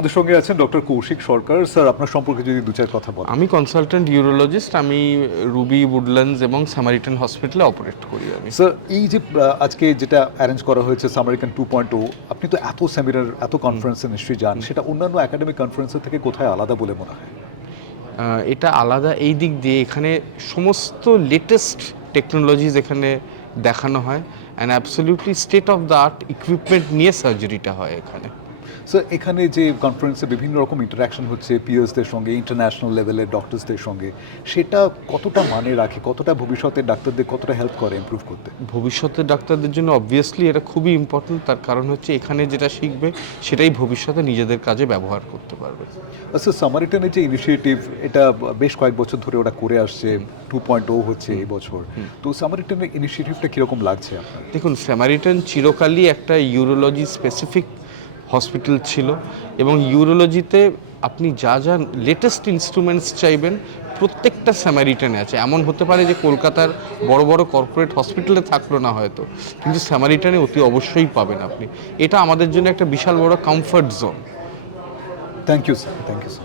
আমাদের সঙ্গে আছেন ডক্টর কৌশিক সরকার। স্যার, আপনার সম্পর্কে যদি দু চার কথা বলেন। আমি কনসালটেন্ট ইউরোলজিস্ট। আমি রুবি উডল্যান্ডস এবং সামারিটান হসপিটালে অপারেট করি আমি। স্যার, এই যে আজকে যেটা অ্যারেঞ্জ করা হয়েছে সামারিকান 2.0, আপনি তো এত সেমিনার এত কনফারেন্সে নিশ্চয়ই যান, সেটা অন্যান্য একাডেমিক কনফারেন্সের থেকে কোথায় আলাদা বলে মনে হয়? এটা আলাদা এই দিক দিয়ে এখানে সমস্ত লেটেস্ট টেকনোলজিস এখানে দেখানো হয় and absolutely state of the art equipment নিয়ে সার্জারিটা হয় এখানে। স্যার, এখানে যে কনফারেন্সে বিভিন্ন রকম ইন্টারাকশন হচ্ছে পিয়ার্সদের সঙ্গে, ইন্টারন্যাশনাল লেভেলের ডক্টরসদের সঙ্গে, সেটা কতটা মানে রাখে, কতটা ভবিষ্যতে ডাক্তারদের কতটা হেল্প করে ইমপ্রুভ করতে? ভবিষ্যতের ডাক্তারদের জন্য অবভিয়াসলি এটা খুবই ইম্পর্টেন্ট। তার কারণ হচ্ছে এখানে যেটা শিখবে সেটাই ভবিষ্যতে নিজেদের কাজে ব্যবহার করতে পারবে। আচ্ছা, সামারিটানের যে ইনিশিয়েটিভ, এটা বেশ কয়েক বছর ধরে ওরা করে আসছে, 2.0 হচ্ছে এই বছর। তো সামারিটানের ইনিশিয়েটিভটা কীরকম লাগছে আপনার? দেখুন, স্যামারিটান চিরকালই একটা ইউরোলজি স্পেসিফিক হসপিটাল ছিল এবং ইউরোলজিতে আপনি যা যা লেটেস্ট ইনস্ট্রুমেন্টস চাইবেন প্রত্যেকটা স্যামারিটানে আছে। এমন হতে পারে যে কলকাতার বড় বড় কর্পোরেট হসপিটালে থাকলো না হয়তো, কিন্তু স্যামারিটানে অতি অবশ্যই পাবেন আপনি। এটা আমাদের জন্য একটা বিশাল বড় comfort zone. Thank you sir, thank you sir.